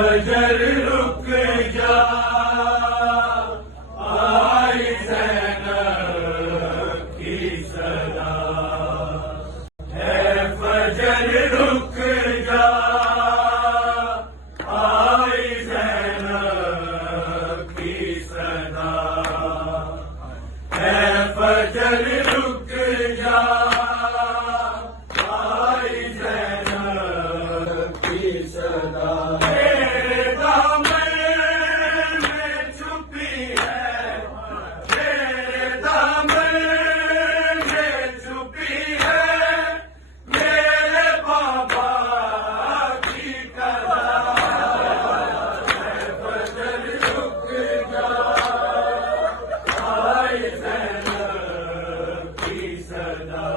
फजर रुक जा, आई ज़ैनब की सदा है। फजर रुक जा, आई ज़ैनब की सदा है। फजर रुक जा, आई ज़ैनब की सदा। मेरे दामन में छुपी है, मेरे दामन में छुपी है, मेरे बाबा की कला। फजर रुक जा, आई ज़ैनब की सदा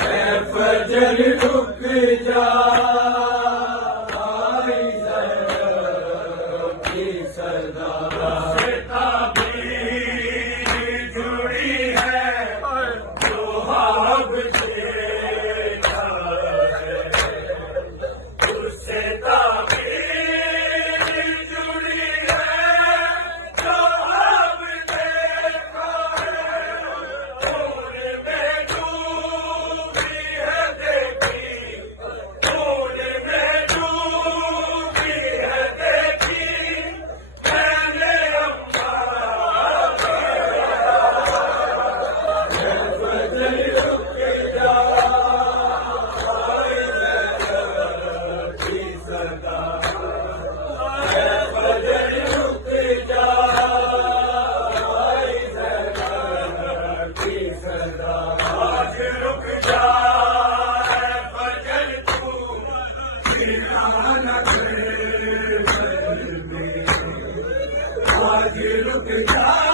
है। फजर रुक जा, आई ज़ैनब की सदा। से ताबीर जुड़ी है, जो हाब से है, उससे ताबीर जुड़ी है, जो हाब से खून में डूबी है देखी, खून में डूबी है देखी, मैंने अम्मा फजर रुक जा, आई ज़ैनब की सदा है। फजर रुक जा, आई ज़ैनब की सदा। आज रुक जा है फजर, तू गिरा न कर में। आज रुक जा